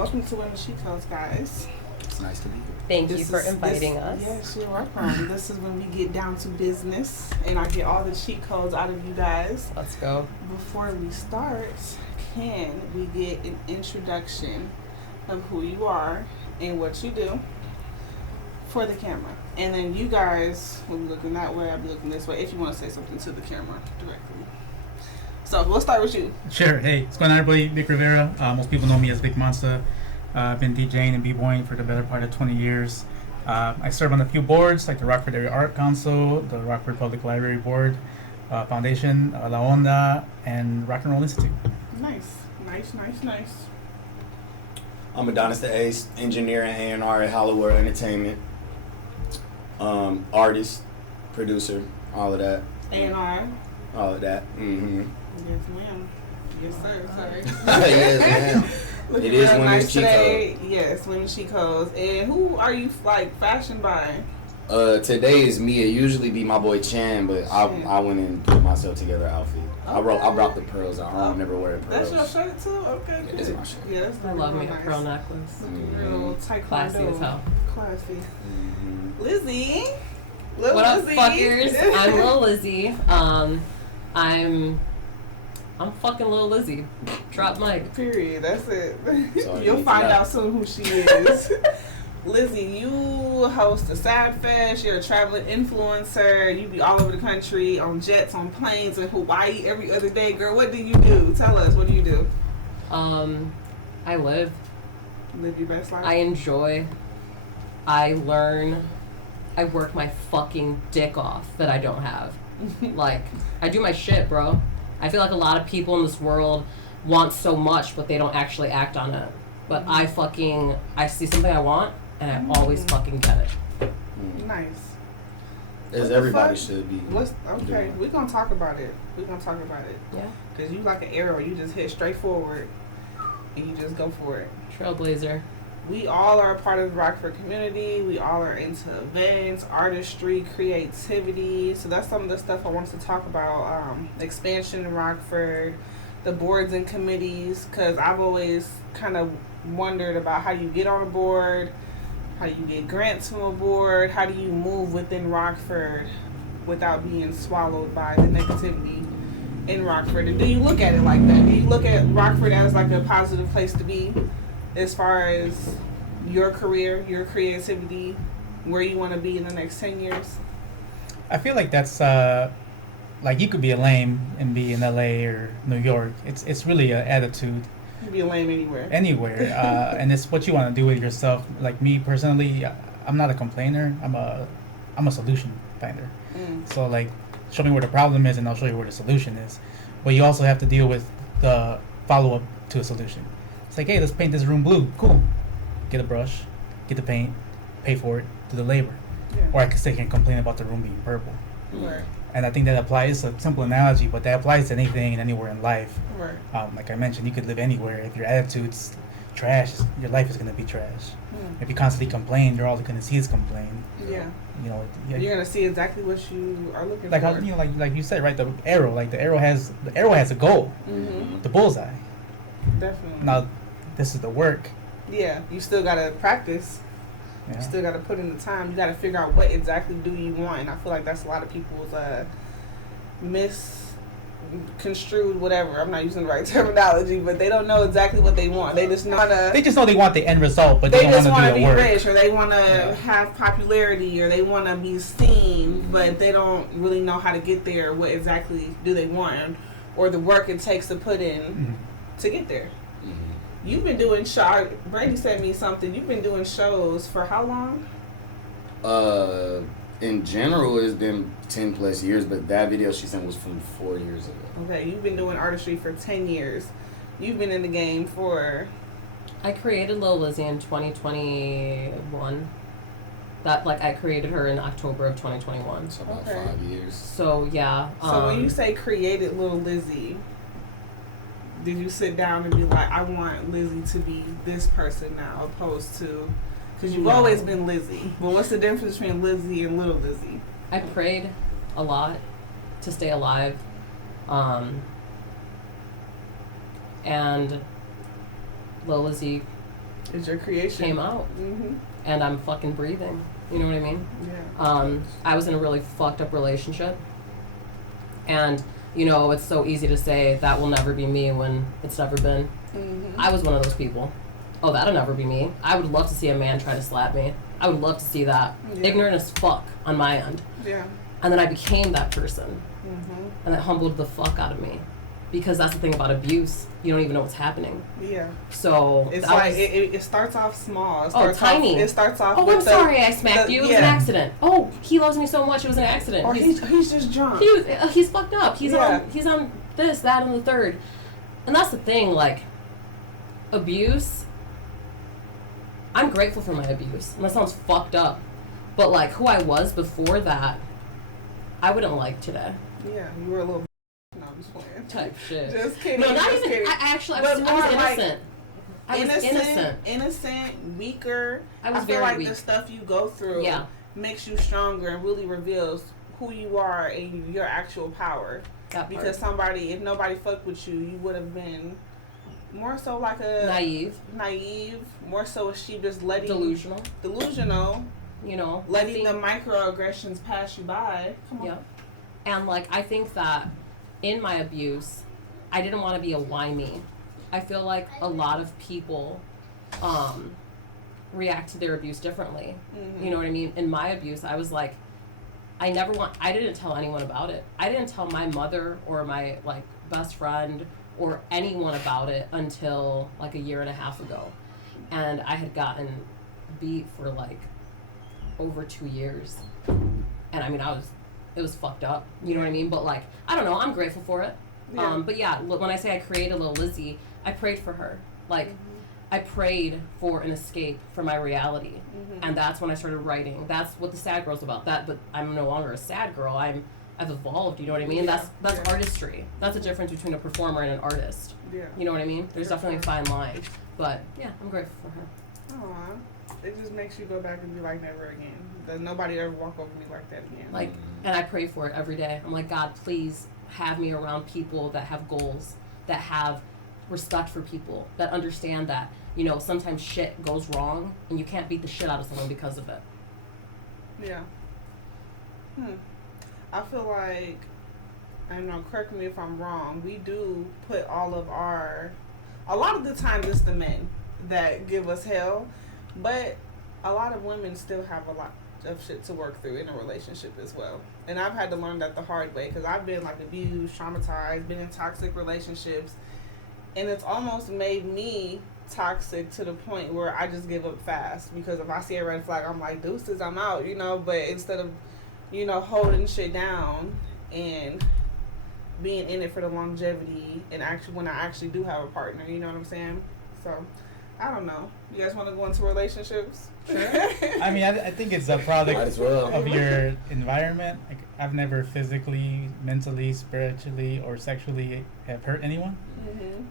welcome to Women She Codes, guys. It's nice to be here. Thank you for inviting us. Yes, you're welcome. This is when we get down to business, and I get all the cheat codes out of you guys. Let's go. Before we start, can we get an introduction of who you are and what you do for the camera? And then you guys will be looking that way, I'll be looking this way, if you want to say something to the camera directly. So we'll start with you. Sure. Hey, what's going on, everybody? Vic Rivera. Most people know me as Vic Monster. I've been DJing and b-boying for the better part of 20 years. I serve on a few boards, like the Rockford Area Art Council, the Rockford Public Library Board, Foundation, La Onda, and Rock and Roll Institute. Nice. I'm Adonis the Ace, engineer and A&R at Hollywood Entertainment. Artist, producer, all of that. A&R. All of that. Mm-hmm. Yes, ma'am. Yes, sir. Sorry. Yes, ma'am. It is Women's nice Cheat today. Code. Yes, Women's Cheat Codes. And who are you fashioned by? Today is me. It usually be my boy Chan, but I went and put myself together outfit. Okay. I brought the pearls out. I don't never wear pearls. That's your shirt too? Okay. It is my shirt. Yeah, that's I love me nice. a pearl necklace. Real taekwondo. Classy as hell. Classy. Mm-hmm. Lizzie. Little What up, Lizzie. fuckers? I'm Lil Lizzie. I'm fucking Lil Lizzie. Drop mic. Period. That's it. So You'll find out soon who she is. Lizzie, you host a Sad Fest. You're a traveling influencer. You be all over the country on jets, on planes, in Hawaii every other day. Girl, what do you do? Tell us. What do you do? I live your best life. I enjoy. I learn. I work my fucking dick off that I don't have. Like, I do my shit, bro. I feel like a lot of people in this world want so much, but they don't actually act on it. But I see something I want, and I always fucking get it. Nice. As everybody should be. Okay, we're going to talk about it. Yeah. Because you like an arrow. You just hit straight forward, and you just go for it. Trailblazer. We all are a part of the Rockford community. We all are into events, artistry, creativity. So that's some of the stuff I wanted to talk about. Expansion in Rockford, the boards and committees, because I've always kind of wondered about how you get on a board, how you get grants from a board, how do you move within Rockford without being swallowed by the negativity in Rockford. And do you look at it like that? Do you look at Rockford as like a positive place to be? As far as your career, your creativity, where you want to be in the next 10 years? I feel like that's like you could be a lame and be in LA or New York. It's really an attitude. You could be a lame anywhere. And it's what you want to do with yourself. Like me personally, I'm not a complainer. I'm a solution finder. So like, show me where the problem is, and I'll show you where the solution is. But you also have to deal with the follow up to a solution. It's like, hey, let's paint this room blue. Cool. Get a brush, get the paint, pay for it, do the labor. Yeah. Or I could sit here and complain about the room being purple. Right. And I think that applies, a simple analogy, but that applies to anything and anywhere in life. Right. Like I mentioned, you could live anywhere. If your attitude's trash, your life is going to be trash. If you constantly complain, you're all going to see is complain. Yeah. You know, you're going to see exactly what you are looking like for. How, you know, like you said, right? The arrow has a goal. Mm-hmm. The bullseye. Definitely. Now, this is the work. Yeah, you still gotta practice. Yeah. You still gotta put in the time. You gotta figure out what exactly do you want. And I feel like that's a lot of people's misconstrued whatever. I'm not using the right terminology, but they don't know exactly what they want. They just know they want the end result, but they don't want to do the work. They just want to be rich, or they want to have popularity, or they want to be seen, but they don't really know how to get there. What exactly do they want, or the work it takes to put in to get there? You've been doing Brady sent me something. You've been doing shows for how long? In general, it's been 10 plus years, but that video she sent was from 4 years ago. Okay, you've been doing artistry for 10 years. You've been in the game for... I created Lil Lizzie in 2021. I created her in October of 2021. So about 5 years. So, yeah. So when you say created Lil Lizzie... Did you sit down and be like, I want Lizzie to be this person now, opposed to... Because you've always been Lizzie. Well, what's the difference between Lizzie and Little Lizzie? I prayed a lot to stay alive. And Lil Lizzie It's your creation. Came out. And I'm fucking breathing. You know what I mean? Yeah. I was in a really fucked up relationship. And, you know, it's so easy to say that will never be me when it's never been. I was one of those people. Oh, that'll never be me. I would love to see a man try to slap me. I would love to see that. Yeah. Ignorant as fuck on my end. Yeah. And then I became that person. And it humbled the fuck out of me. Because that's the thing about abuse. You don't even know what's happening. Yeah. So it's like it starts off small. It starts tiny. It starts off. Oh, I'm sorry, I smacked you. It was an accident. Oh, he loves me so much. It was an accident. Or he's just drunk. He's fucked up. He's on this, that, and the third. And that's the thing. Like, abuse. I'm grateful for my abuse, and that sounds fucked up. But like who I was before that, I wouldn't like today. Yeah, you were a little. No, I'm just playing. Type shit. Just kidding. No, not just even. Kidding. I was innocent. I was innocent. Innocent, weaker. I was feel very like weak. The stuff you go through makes you stronger and really reveals who you are and your actual power. Because if nobody fucked with you, you would have been more so like a naive. More so she just letting delusional. You know, letting the microaggressions pass you by. Come on. Yeah. And like I think that in my abuse, I didn't want to be a why me. I feel like a lot of people react to their abuse differently. You know what I mean? In my abuse, I was like, I didn't tell anyone about it. I didn't tell my mother or my like best friend or anyone about it until like a year and a half ago. And I had gotten beat for like over 2 years. And I mean, it was fucked up. You know what I mean? But like, I don't know, I'm grateful for it. Yeah. But yeah, when I say I created little Lizzie, I prayed for her. Like, I prayed for an escape from my reality. And that's when I started writing. That's what the sad girl's about. But I'm no longer a sad girl. I've evolved, you know what I mean? That's artistry. That's the difference between a performer and an artist. Yeah. You know what I mean? There's definitely a fine line. But yeah, I'm grateful for her. Aww. It just makes you go back and be like, never again. That nobody ever walk over me like that again. Like, and I pray for it every day. I'm like, God, please have me around people that have goals, that have respect for people, that understand that, you know, sometimes shit goes wrong and you can't beat the shit out of someone because of it. Yeah. I feel like, I don't know, correct me if I'm wrong, we do put a lot of the time it's the men that give us hell, but a lot of women still have a lot of shit to work through in a relationship as well. And I've had to learn that the hard way because I've been like abused, traumatized, been in toxic relationships, and it's almost made me toxic to the point where I just give up fast because if I see a red flag, I'm like, deuces, I'm out, you know. But instead of, you know, holding shit down and being in it for the longevity and actually when I actually do have a partner, you know what I'm saying? So I don't know. You guys want to go into relationships? Sure. I mean, I think it's a product of your environment. Like, I've never physically, mentally, spiritually, or sexually have hurt anyone.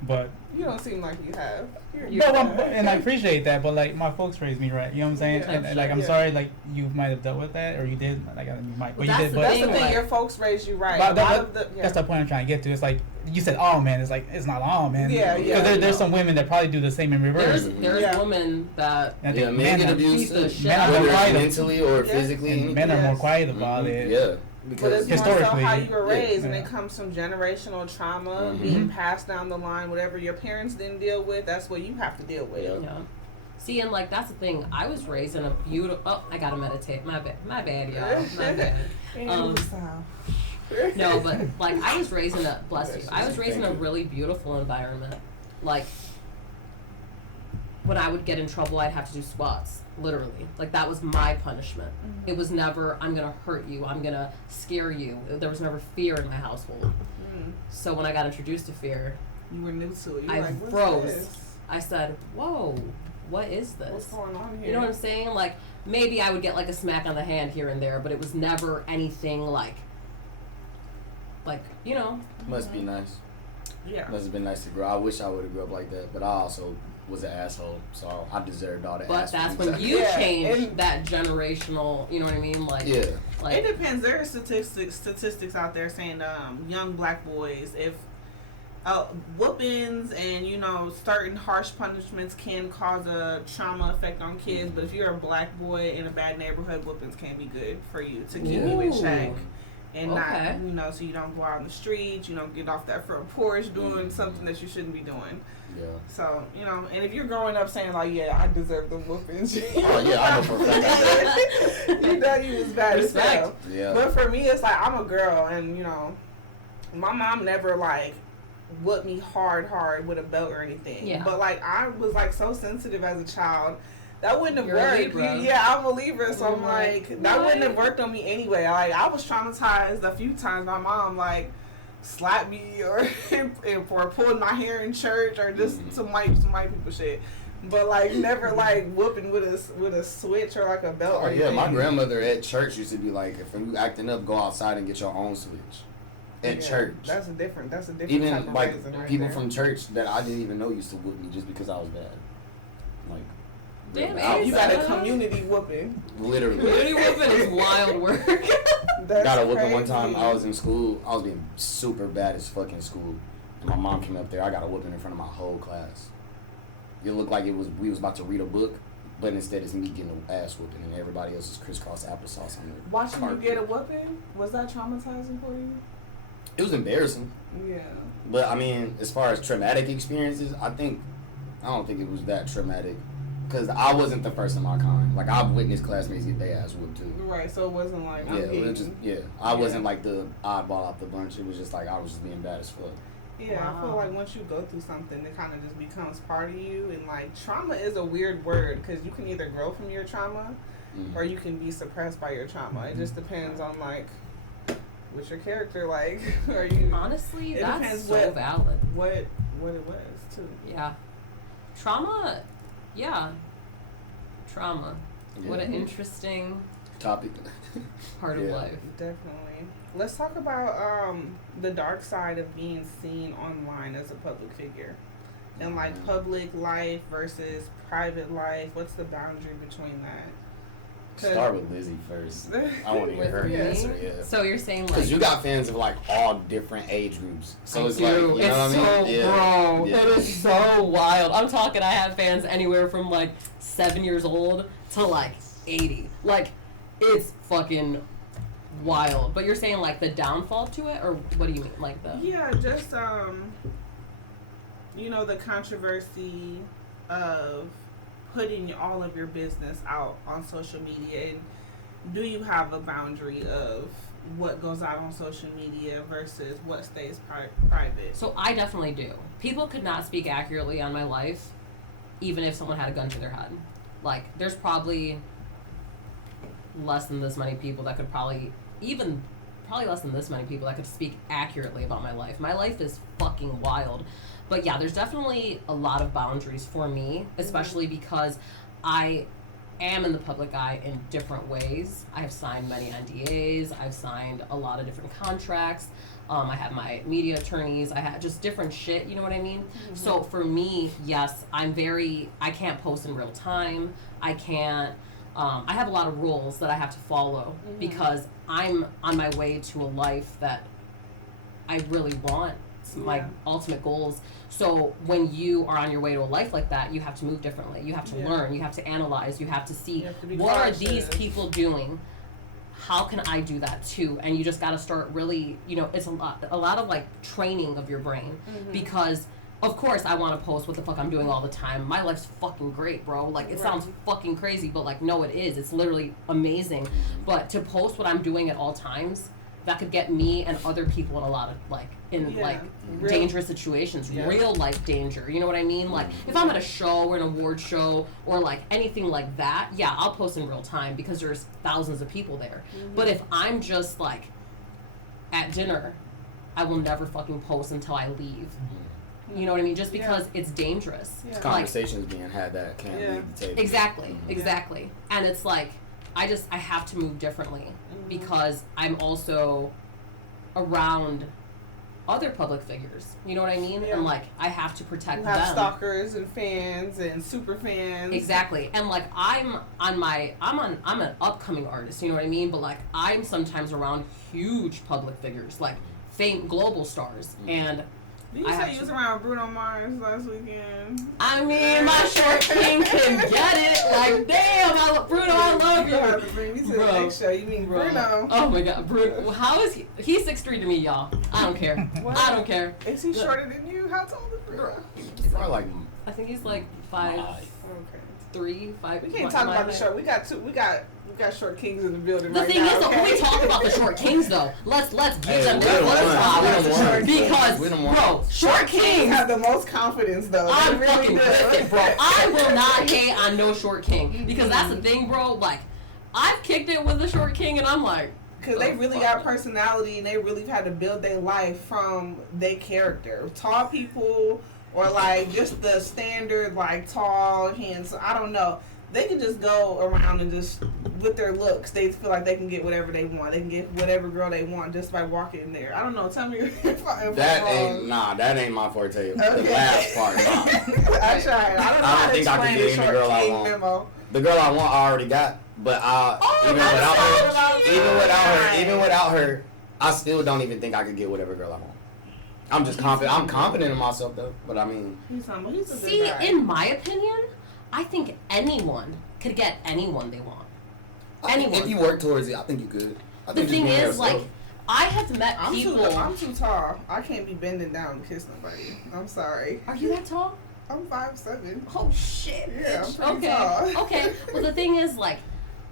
But you don't seem like you have. And I appreciate that. But like, my folks raised me right. You know what I'm saying? Yeah. And like, I'm sorry. Like, you might have dealt with that, or you did. Like, you might. But you did. But that's the thing. Your folks raised you right. That's the point I'm trying to get to. It's like you said, "Oh man," it's like it's not all man. Yeah. Because there's some women that probably do the same in reverse. There's women that men get abused mentally or physically. And men are more quiet about it. Yeah. Because it's more so how you were raised, and it comes from generational trauma being passed down the line. Whatever your parents didn't deal with, that's what you have to deal with. Yeah. See, and like that's the thing. I was raised in a beautiful. Oh, I gotta meditate. My bad, y'all. My bad. No, but like I was raised in a I was raised in a really beautiful environment. Like when I would get in trouble, I'd have to do squats. Literally. Like, that was my punishment. It was never, I'm going to hurt you. I'm going to scare you. There was never fear in my household. So when I got introduced to fear, you were new to it. I froze. I said, whoa, what is this? What's going on here? You know what I'm saying? Like, maybe I would get, like, a smack on the hand here and there, but it was never anything like, you know. Must be nice. Yeah. Must have been nice to grow. I wish I would have grew up like that, but I also was an asshole, so I deserved all the But that's when you change that generational, you know what I mean? Like, like it depends. There are statistics out there saying young black boys, if whoopings and certain harsh punishments can cause a trauma effect on kids. But if you're a black boy in a bad neighborhood, whoopings can be good for you to keep you in check. And not, so you don't go out in the streets, you don't get off that front porch doing something that you shouldn't be doing. Yeah. So, and if you're growing up saying, like, yeah, I deserve the whoopings. Oh, yeah, I know for a fact I you know you was bad as hell. Yeah. But for me, it's like, I'm a girl, and, my mom never, like, whooped me hard with a belt or anything. Yeah. But, like, I was, like, so sensitive as a child. That wouldn't have worked. Yeah, I'm a Libra, so I'm like, that wouldn't have worked on me anyway. Like, I was traumatized a few times. My mom, like, slapped me or pulled my hair in church or just some white people shit. But, like, never, like, whooping with a switch or, like, a belt or anything. My grandmother at church used to be like, if you acting up, go outside and get your own switch. At church. That's a different even, type of like, raising people there. from church that I didn't even know used to whoop me just because I was bad. Like, damn, you got a community whooping. Literally. Community whooping is wild work. Got a whooping one time. I was in school. I was being super bad as fuck in school. And my mom came up there. I got a whooping in front of my whole class. It looked like we was about to read a book, but instead it's me getting an ass whooping and everybody else is crisscross applesauce on it. Watching you get a whooping, was that traumatizing for you? It was embarrassing. Yeah. But I mean, as far as traumatic experiences, I don't think it was that traumatic. Because I wasn't the first of my kind. Like, I've witnessed classmates get their ass whooped, too. Right, so it wasn't like, I wasn't like the oddball out the bunch. It was just like, I was just being bad as fuck. Yeah, wow. I feel like once you go through something, it kind of just becomes part of you. And, like, trauma is a weird word because you can either grow from your trauma or you can be suppressed by your trauma. It just depends on, like, what's your character like. Are you... Honestly, that's so valid. What it was, too. Yeah. Trauma... Yeah. Trauma. Yeah. What an interesting topic. part of life. Definitely. Let's talk about the dark side of being seen online as a public figure. And like public life versus private life. What's the boundary between that? Start with Lizzie first. I want to hear her answer. Yeah. So you're saying like because you got fans of like all different age groups. So it's like you know what I mean? Bro, it is so wild. I'm talking. I have fans anywhere from like 7 years old to like 80. Like it's fucking wild. But you're saying like the downfall to it, or what do you mean? Like the just the controversy of putting all of your business out on social media, and do you have a boundary of what goes out on social media versus what stays private? So I definitely do. People could not speak accurately on my life even if someone had a gun to their head. Like there's probably less than this many people that could probably less than this many people that could speak accurately about my life. My life is fucking wild. But yeah, there's definitely a lot of boundaries for me, especially because I am in the public eye in different ways. I have signed many NDAs. I've signed a lot of different contracts. I have my media attorneys. I have just different shit, you know what I mean? Mm-hmm. So for me, yes, I can't post in real time. I can't, I have a lot of rules that I have to follow because I'm on my way to a life that I really want. My ultimate goals. So when you are on your way to a life like that, you have to move differently. You have to learn. You have to analyze. You have to see what are these people doing. How can I do that too? And you just got to start really. It's a lot of like training of your brain because. Of course, I want to post what the fuck I'm doing all the time. My life's fucking great, bro. Like, it sounds fucking crazy, but like, no, it is. It's literally amazing. But to post what I'm doing at all times, that could get me and other people in a lot of dangerous situations, real life danger. You know what I mean? Like if I'm at a show or an award show or like anything like that, I'll post in real time because there's thousands of people there. But if I'm just like at dinner, I will never fucking post until I leave. You know what I mean? Just because it's dangerous. It's conversations being had that can't leave the table. Exactly. And it's like I have to move differently because I'm also around other public figures. You know what I mean? And like I have to protect them. Stalkers and fans and super fans. Exactly. And like I'm an upcoming artist, you know what I mean? But like I'm sometimes around huge public figures, like global stars. And Did you say you was around Bruno Mars last weekend? I mean, my short king can get it. Like, damn, Bruno, I love you. You have to bring me to the next show. You mean Bruno? Oh my God, Bruno. How is he? He's 6'3" to me, y'all. I don't care. What? I don't care. Is he shorter than you? How tall is Bruno? He's probably like. I think he's like 5'3", 5. We can't talk about the short. We got short kings in the building. The right thing now, is, though, when we talk about the short kings, though, let's give them we're the because, bro, short kings have the most confidence, though. I'm really fucking with it, bro. I will not hate on no short king because that's the thing, bro. Like, I've kicked it with a short king, and I'm like, because they really got personality, and they really had to build their life from their character. Tall people, or like just the standard, like tall, handsome. I don't know. They can just go around and just, with their looks, they feel like they can get whatever they want. They can get whatever girl they want just by walking in there. I don't know. Tell me if I'm wrong. That ain't my forte. Okay. The last part, nah. I tried. I don't know how to think I explain can the get any short girl I king want. memo. The girl I want, I already got. But even without her, I still don't even think I could get whatever girl I want. I'm just confident. I'm confident in myself, though. But I mean, he's a good see, guy. in my opinion, I think anyone could get anyone they want. Anyone. If you work towards it, I think you could. I The think thing just is, like, I have met I'm people. I'm too tall. I can't be bending down to kiss nobody. I'm sorry. Are you that tall? I'm 5'7". Oh shit. Yeah, bitch. I'm pretty tall. Okay. Well, the thing is, like,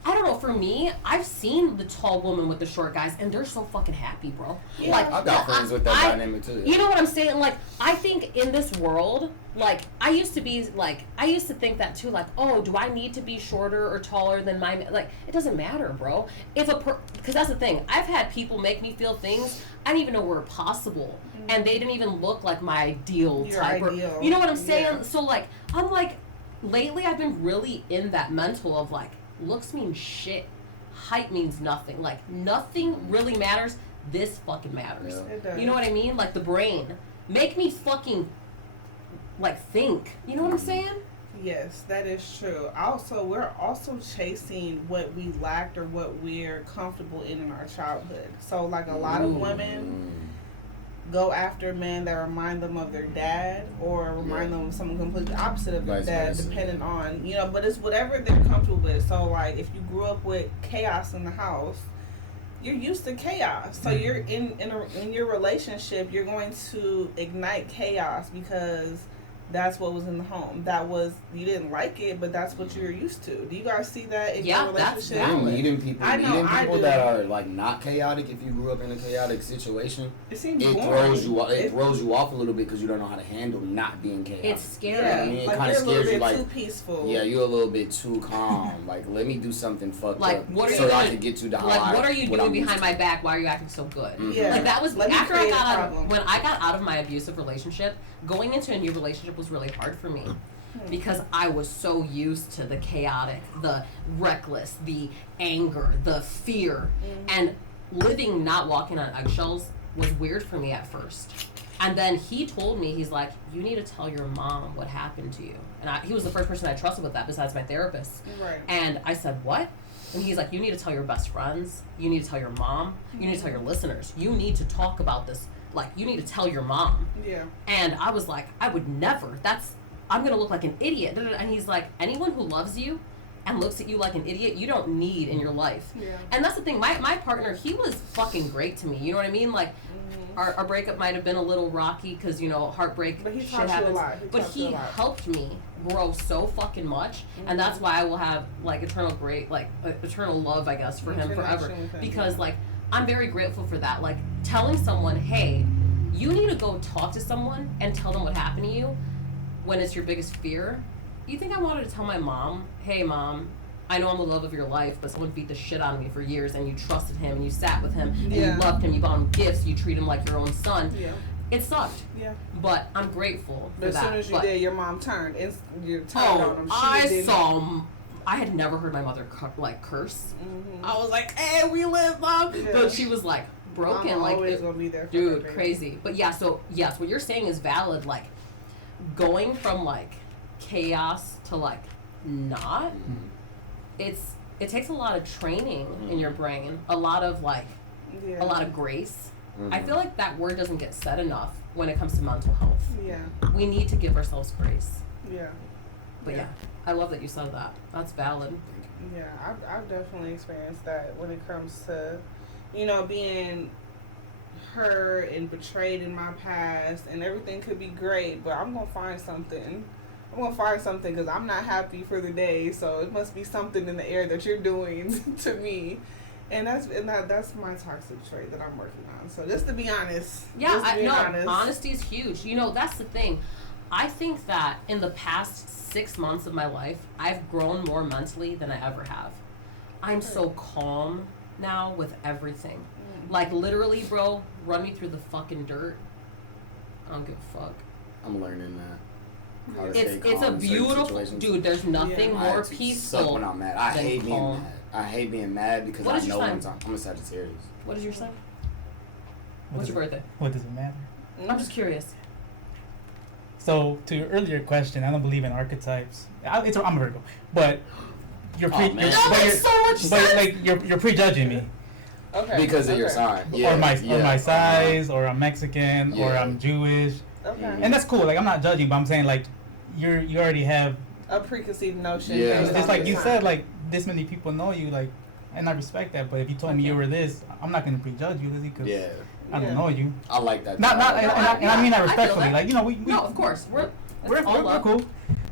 I don't know. For me, I've seen the tall woman with the short guys, and they're so fucking happy, bro. Yeah. Like, I've got friends with that dynamic too. You know what I'm saying? Like, I think in this world, like, I used to think that too. Like, oh, do I need to be shorter or taller than my? Like, it doesn't matter, bro. Because that's the thing. I've had people make me feel things I didn't even know were possible, and they didn't even look like my ideal type. Ideal. You know what I'm saying? Yeah. So, like, I'm like, lately I've been really in that mental of like, looks mean shit. Height means nothing. Like, nothing really matters. This fucking matters. Yeah. It does. You know what I mean? Like, the brain. Make me fucking, like, think. You know what I'm saying? Yes, that is true. Also, we're also chasing what we lacked or what we're comfortable in our childhood. So, like, a lot of women go after men that remind them of their dad or remind them of someone completely opposite of their dad, depending on, you know, but it's whatever they're comfortable with. So, like, if you grew up with chaos in the house, you're used to chaos. So you're in your relationship, you're going to ignite chaos because that's what was in the home. You didn't like it, but that's what you're used to. Do you guys see that in your relationship? You're meeting people I that are like not chaotic. If you grew up in a chaotic situation, it seems throws you off a little bit because you don't know how to handle not being chaotic. It's scary. Yeah, I mean, it like kind of you're a little scares you. bit Like, too peaceful. yeah, you're a little bit too calm. Like, let me do something fucked like, up what are so you I doing? can get to the Like, what are you doing behind my back? Why are you acting so good? Mm-hmm. Yeah. Like, that was when I got out of my abusive relationship. Going into a new relationship was really hard for me. Because I was so used to the chaotic, the reckless, the anger, the fear. And not walking on eggshells was weird for me at first. And then he told me, he's like, you need to tell your mom what happened to you. And he was the first person I trusted with that besides my therapist. Right. And I said, what? And he's like, you need to tell your best friends. You need to tell your mom. You need to tell your listeners. You need to talk about this. Like, you need to tell your mom. Yeah. And I was like, I would never. I'm going to look like an idiot. And he's like, anyone who loves you and looks at you like an idiot, you don't need in your life. Yeah. And that's the thing. My partner, he was fucking great to me. You know what I mean? Like, our breakup might have been a little rocky because, you know, heartbreak but he shit taught happens. You a lot. But he helped me grow so fucking much. And that's why I will have, like, eternal love, I guess, for him forever. Because, like, I'm very grateful for that. Like, telling someone, hey, you need to go talk to someone and tell them what happened to you. When it's your biggest fear. You think I wanted to tell my mom, hey mom, I know I'm the love of your life, but someone beat the shit out of me for years and you trusted him and you sat with him and you loved him, you bought him gifts, you treat him like your own son. Yeah. It sucked. Yeah. But I'm grateful for that. But as soon as you did, your mom turned. You turned on him. I had never heard my mother curse. I was like, hey, we live, mom. Yeah. But she was like broken. Mama like always gonna be there for dude, her, crazy. But yeah, so yes, what you're saying is valid. Like, going from like chaos to like not, it takes a lot of training in your brain, a lot of like a lot of grace, I feel like that word doesn't get said enough when it comes to mental health. Yeah. We need to give ourselves grace. Yeah. But yeah, I love that you said that. That's valid. Yeah, I've definitely experienced that when it comes to, being hurt and betrayed in my past, and everything could be great, but I'm gonna find something. Because I'm not happy for the day, so it must be something in the air that you're doing to me. And that's my toxic trait that I'm working on. So just to be honest. Yeah, honest. Honesty is huge. That's the thing. I think that in the past 6 months of my life, I've grown more mentally than I ever have. I'm so calm now with everything. Like literally, bro, run me through the fucking dirt. I don't give a fuck. I'm learning that. It's a beautiful dude. There's nothing more peaceful. When I'm mad, I hate being mad. I hate being mad because I know when I'm a Sagittarius. What is your sign? What's your birthday? What does it matter? I'm just curious. So to your earlier question, I don't believe in archetypes. I'm a Virgo, but you're that makes so much sense. But like you're prejudging me. Okay. Because of your sign. Yeah. Or my size, or I'm Mexican, or I'm Jewish. Okay. And that's cool. Like I'm not judging, but I'm saying like you already have a preconceived notion. Yeah. It's like you said, like this many people know you, like, and I respect that. But if you told me you were this, I'm not gonna prejudge you, Lizzie, because I don't know you. I like that. And I mean that respectfully. Like we no, of course we're cool.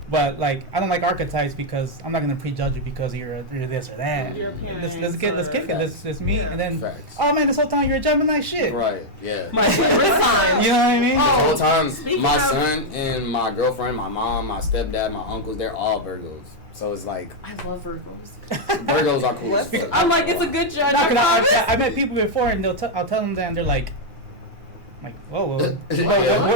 But like I don't like archetypes because I'm not gonna prejudge you because you're this or that. Let's kick it. Let's meet and then. Facts. Oh man, this whole time you're a Gemini shit. Right. Yeah. My favorite sign. You know what I mean? The whole time, my son and my girlfriend, my mom, my stepdad, my uncles, they're all Virgos. So it's like I love Virgos. Virgos are cool. I'm like, it's a good judge. I met people before and I'll tell them that and they're like, whoa,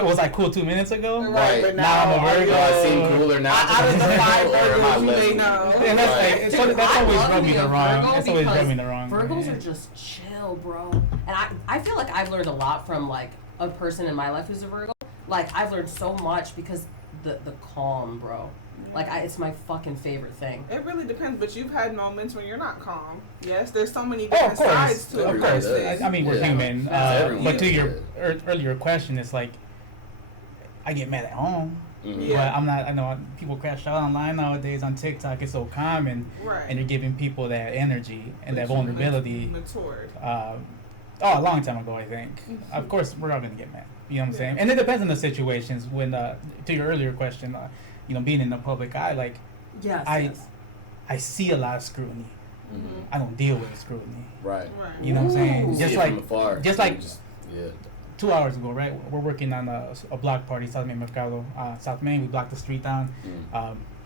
was I cool 2 minutes ago? Right. But now I'm a Virgo. I seem cooler now. Out of the 5 Virgos, Virgos, they know. And that's that's always rubbed me the wrong. That's always rubbed me the wrong. Virgos are just chill, bro. And I feel like I've learned a lot from like a person in my life who's a Virgo. Like I've learned so much because the calm, bro. Like it's my fucking favorite thing. It really depends, but you've had moments when you're not calm. Yes, there's so many different sides to it. Of course, I mean we're human. But to your earlier question, it's like I get mad at home. Mm-hmm. But I'm not. I know people crash out online nowadays on TikTok. It's so common, and you're giving people that energy and that vulnerability. Matured. A long time ago, I think. Of course, we're all gonna get mad. You know what I'm saying? And it depends on the situations. When to your earlier question, being in the public eye, like I see a lot of scrutiny. Mm-hmm. I don't deal with scrutiny. Right. You know what I'm saying? Just like 2 hours ago, right? We're working on a block party, South Main Mercado, South Main. We blocked the street down.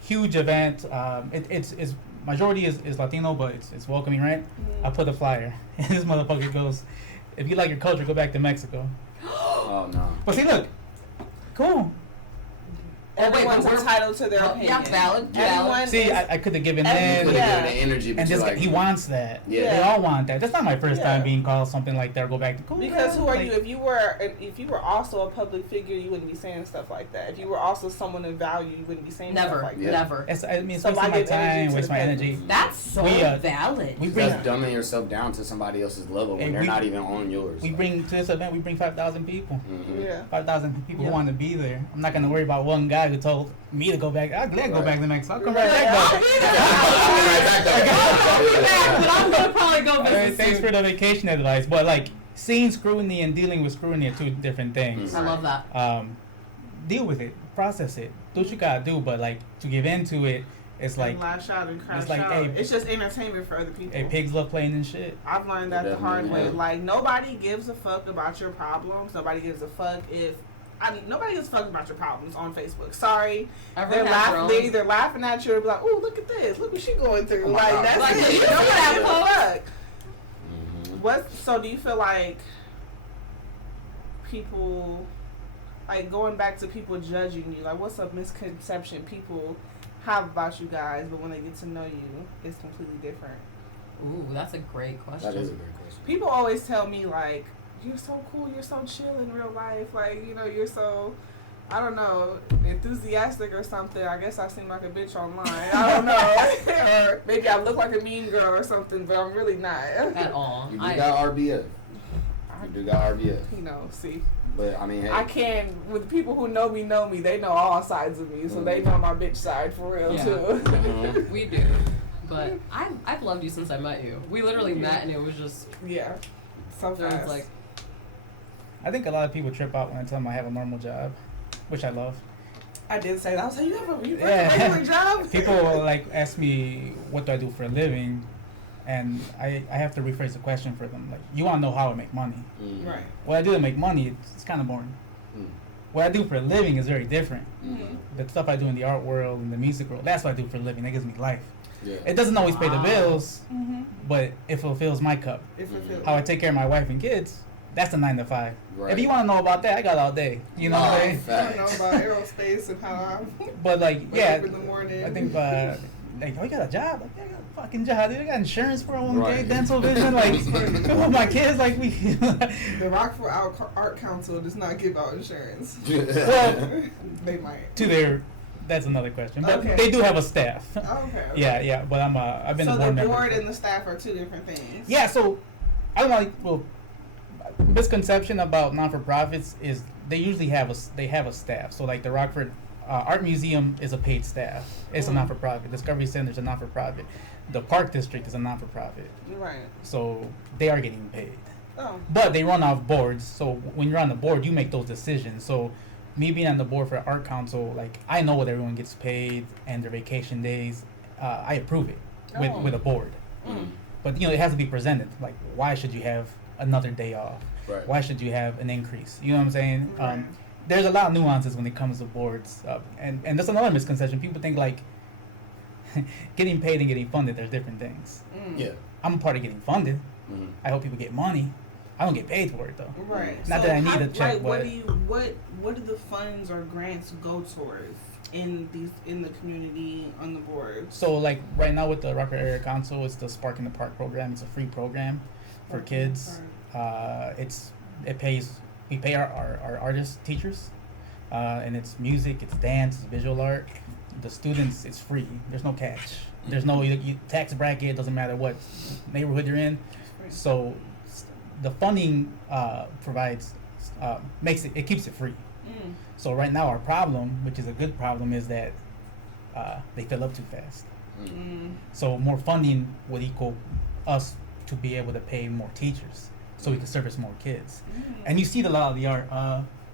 Huge event. It's majority is Latino, but it's welcoming, right? I put a flyer, and this motherfucker goes, "If you like your culture, go back to Mexico." Oh no. But see, look, cool. Everyone's entitled to their opinion. Yeah, valid. See, I could have given that. that. Yeah. The energy, and this guy, he wants that. Yeah. They all want that. That's not my first time being called something like that. Or go back to cool. Because who are you? If you were also a public figure, you wouldn't be saying stuff like that. If you were also someone of value, you wouldn't be saying stuff like that. Never. It's wasting my time, waste my energy. That's so valid. That's dumbing yourself down to somebody else's level when they're not even on yours. We bring to this event. We bring 5,000 people. Mm-hmm. Yeah. 5,000 people who want to be there. I'm not gonna worry about one guy who told me to go back. I'll gladly go back the next. I'll come right back. But I'm gonna probably go back. Thanks for the vacation advice. But like seeing scrutiny and dealing with scrutiny are two different things. I love that. Deal with it, process it, do what you gotta do. But like to give into it, it's like lash out and crash it's like, out. hey, it's just entertainment for other people. Hey, pigs love playing and shit. I've learned that the hard way. Like nobody gives a fuck about your problems. Nobody gives a fuck nobody gives a fuck about your problems on Facebook. Sorry. They're laughing at you and be like, ooh, look at this. Look what she going through. That's it. Nobody gives a fuck. So do you feel like people, like going back to people judging you, like what's a misconception people have about you guys, but when they get to know you, it's completely different? Ooh, that's a great question. That is a great question. People always tell me like, you're so cool, you're so chill in real life, like, you're so, I don't know, enthusiastic or something. I guess I seem like a bitch online. I don't know. Or maybe I look like a mean girl or something, but I'm really not. At all. You got RBF. do got RBF. You know, see. But I mean, hey. I can, with people who know me, they know all sides of me, so they know my bitch side for real, too. Mm-hmm. We do. But I've loved you since I met you. We literally met and it was just... Yeah. So There was fast. like... I think a lot of people trip out when I tell them I have a normal job, which I love. I did say that. I was like, you have a Yeah. regular job? People will like ask me what do I do for a living, and I have to rephrase the question for them. Like, you want to know how I make money? Right. What I do to make money, it's kind of boring. What I do for a living is very different. Mm-hmm. The stuff I do in the art world and the music world, that's what I do for a living. That gives me life. Yeah. It doesn't always pay the Wow. bills, Mm-hmm. but it fulfills my cup. If it feels How I take care of my wife and kids, that's the 9 to 5. Right. If you want to know about that, I got all day. You know what I'm saying? I don't know about aerospace and how I But like, wake yeah, up in the morning. I think like, oh, you got a job? Like, yeah, I got a fucking job. Dude, I got insurance, 401k, Right. dental vision. Like, with my kids, like we. the Rockford Art Council does not give out insurance. Well, They might. to their, that's another question. But Okay. they do have a staff. Okay. Yeah. But I've been So a board the member. board and the staff are two different things. Yeah, so I don't know. Well, misconception about non-for-profits is they usually have a staff. So like the Rockford Art Museum is a paid staff. It's a non-for-profit. Discovery Center is a non-for-profit. The Park District is a non-for-profit. Right. So they are getting paid. Oh. But they run off boards. So when you're on the board, you make those decisions. So me being on the board for Art Council, like I know what everyone gets paid and their vacation days. I approve it with a board. Mm. But it has to be presented. Like, why should you have another day off? Right. Why should you have an increase? You know what I'm saying? Right. There's a lot of nuances when it comes to boards, and that's another misconception. People think like getting paid and getting funded. There's different things. Mm. Yeah. I'm a part of getting funded. Mm-hmm. I hope people get money. I don't get paid for it though. Right. Not So that I need how, a check, like, what but what do the funds or grants go towards in the community on the board? so like right now with the Rockford Area Council, it's the Spark in the Park program. It's a free program for kids. We pay our artist teachers, and it's music, it's dance, it's visual art. The students, it's free. There's no catch. There's no tax bracket. Doesn't matter what neighborhood you're in. So the funding provides it keeps it free. Mm. So right now our problem, which is a good problem, is that they fill up too fast. Mm. So more funding would equal us to be able to pay more teachers, so we can service more kids. Mm. And you see a lot of the art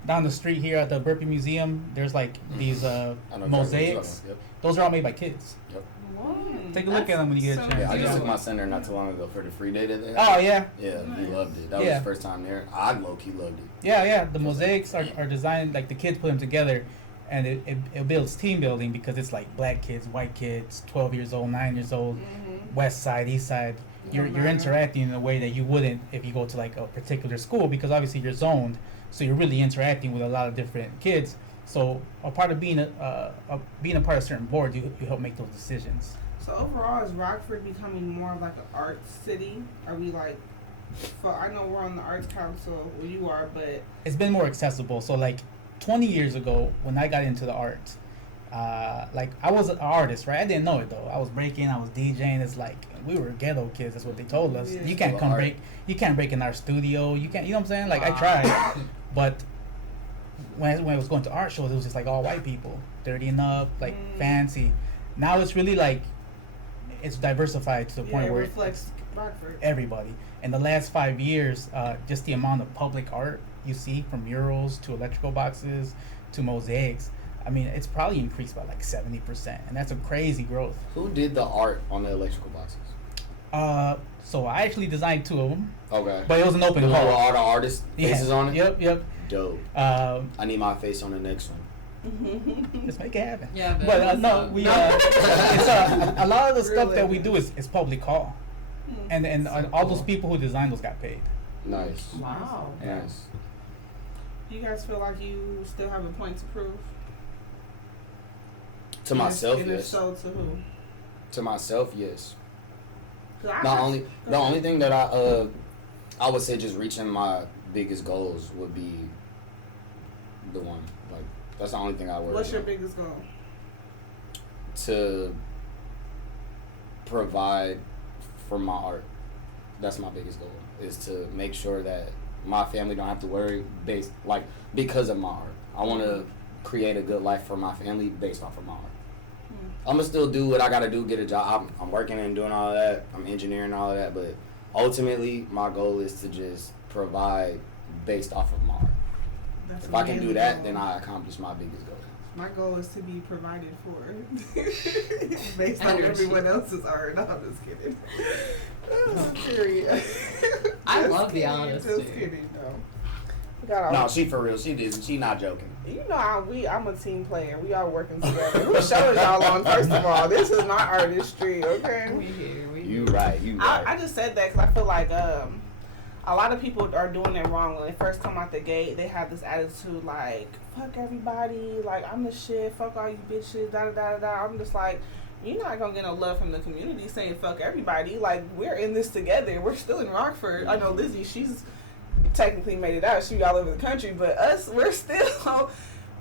down the street here at the Burpee Museum. There's like these I know mosaics. Yep. Those are all made by kids. Mm. Take a look at them when you get a so chance. Yeah, I just Yeah. took my center not too long ago for the free day that they had. Oh yeah, Yeah, he Nice. loved it. That was Yeah. his first time there. I low-key loved it. yeah. The mosaics are designed like the kids put them together, and it builds team building because it's like black kids, white kids, 12 years old, 9 years old, Mhm. west side, east side. You're interacting in a way that you wouldn't if you go to like a particular school, because obviously you're zoned, so you're really interacting with a lot of different kids. So a part of being a part of certain boards, you help make those decisions. So overall, is Rockford becoming more of like an art city? Are we like? I know we're on the Arts Council, well you are, but It's been more accessible. So like 20 years ago, when I got into the art, like I was an artist, right? I didn't know it though. I was breaking, I was DJing. It's like we were ghetto kids. That's what they told us. Yeah. You can't Well, come art. break. You can't break in our studio. You can't. You know what I'm saying? Like I tried, but when I was going to art shows, it was just like all white people, dirty enough, like fancy. Now it's really like it's diversified to the yeah, point it where reflects Rockford. everybody. In the last 5 years, just the amount of public art you see, from murals to electrical boxes to mosaics, I mean, it's probably increased by like 70%, and that's a crazy growth. Who did the art on the electrical boxes? So I actually designed 2 of them, Okay. but it was an open The one with call. all the artists' faces on it? Yep. Dope. Um, I need my face on the next one. let's make it happen. Yeah, But no, we it's a lot of the stuff that we do is public call, and all those people who designed those got paid. Nice. Wow. Nice. Do you guys feel like you still have a point to prove? To myself, and if yes. so, to who? To myself, yes. 'Cause I The just- only go the ahead. only thing that I would say just reaching my biggest goals would be the one. Like that's the only thing I worry What's your about. biggest goal? To provide for my art. That's my biggest goal, is to make sure that my family don't have to worry because of my art. I want to create a good life for my family based off of my art. I'm gonna still do what I gotta do, get a job. I'm working and doing all of that. I'm engineering all of that, but ultimately, my goal is to just provide based off of my art. If I can do that, then I accomplish my biggest goal. My goal is to be provided for based on everyone else's art. No, I'm just kidding. I love the honesty. Just kidding, no. No, she for real. She not joking. You know I'm a team player. We all working together. Who's showing y'all on? First of all, this is my artistry, okay? You right. I just said that because I feel like a lot of people are doing it wrong. When they first come out the gate, they have this attitude like, fuck everybody, like, I'm the shit, fuck all you bitches, da da da da. I'm just like, you're not gonna get no love from the community saying fuck everybody. Like, we're in this together. We're still in Rockford. I know Lizzie, she's technically made it out. She all over the country, but us, we're still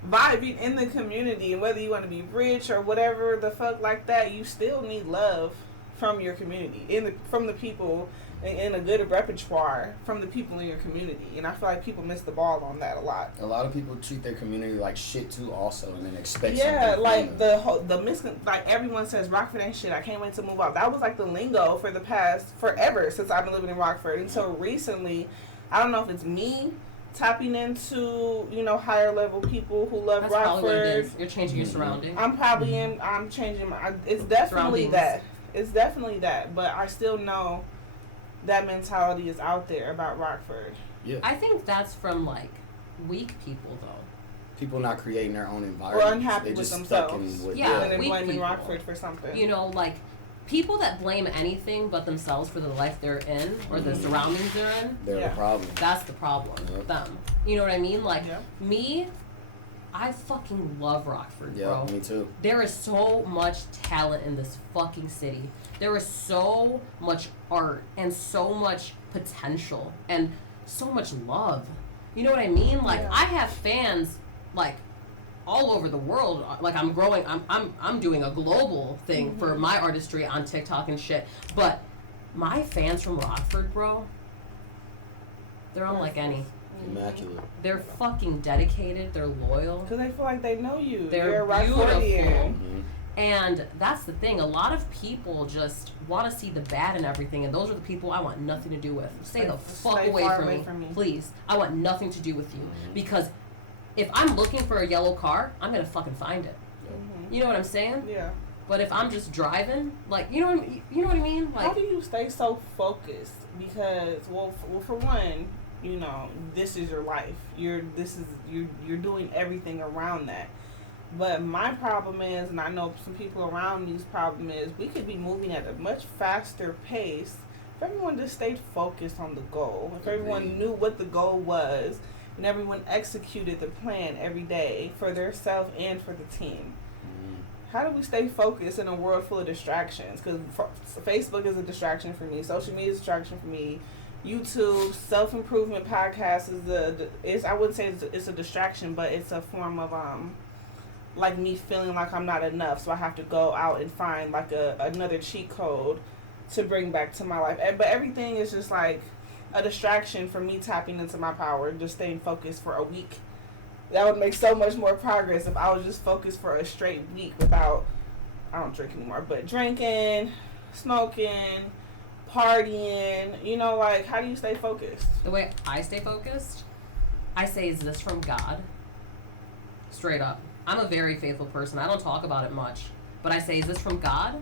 vibing in the community. And whether you want to be rich or whatever the fuck like that, you still need love from your community, from the people, in a good repertoire from the people in your community. And I feel like people miss the ball on that a lot. A lot of people treat their community like shit too, also, and then expect something. Like everyone says Rockford ain't shit. I can't wait to move out. That was like the lingo for the past forever since I've been living in Rockford until recently. I don't know if it's me tapping into, higher level people who love That's Rockford. Probably what it is. You're changing your surroundings. I'm changing it's definitely that. It's definitely that. But I still know that mentality is out there about Rockford. Yeah. I think that's from like weak people though. People not creating their own environment. Or unhappy with themselves. And then blaming Rockford for something. Like people that blame anything but themselves for the life they're in or the surroundings they're in. They're the problem. That's the problem with them. You know what I mean? Like me, I fucking love Rockford, bro. Yeah, me too. There is so much talent in this fucking city. There is so much art and so much potential and so much love. You know what I mean? Like I have fans like all over the world. Like I'm growing. I'm doing a global thing for my artistry on TikTok and shit. But my fans from Rockford, bro, they're unlike any. Immaculate. They're fucking dedicated. They're loyal. Because they feel like they know you. They're beautiful. And that's the thing. A lot of people just want to see the bad in everything, and those are the people I want nothing to do with. Stay the fuck away from me, please. I want nothing to do with you because if I'm looking for a yellow car, I'm gonna fucking find it. You know what I'm saying? Yeah. But if I'm just driving, like you know what I mean? Like, how do you stay so focused? Because well, for one, this is your life. You're doing everything around that. But my problem is, and I know some people around me's problem is, we could be moving at a much faster pace if everyone just stayed focused on the goal. If everyone knew what the goal was, and everyone executed the plan every day for their self and for the team. How do we stay focused in a world full of distractions? Because Facebook is a distraction for me. Social media is a distraction for me. YouTube, self-improvement podcast I wouldn't say it's a distraction, but it's a form of like me feeling like I'm not enough, so I have to go out and find like another cheat code to bring back to my life. But everything is just like a distraction for me tapping into my power, just staying focused for a week. That would make so much more progress if I was just focused for a straight week without, I don't drink anymore, but drinking, smoking, partying, like, how do you stay focused? The way I stay focused, I say, is this from God? Straight up. I'm a very faithful person. I don't talk about it much. But I say, is this from God?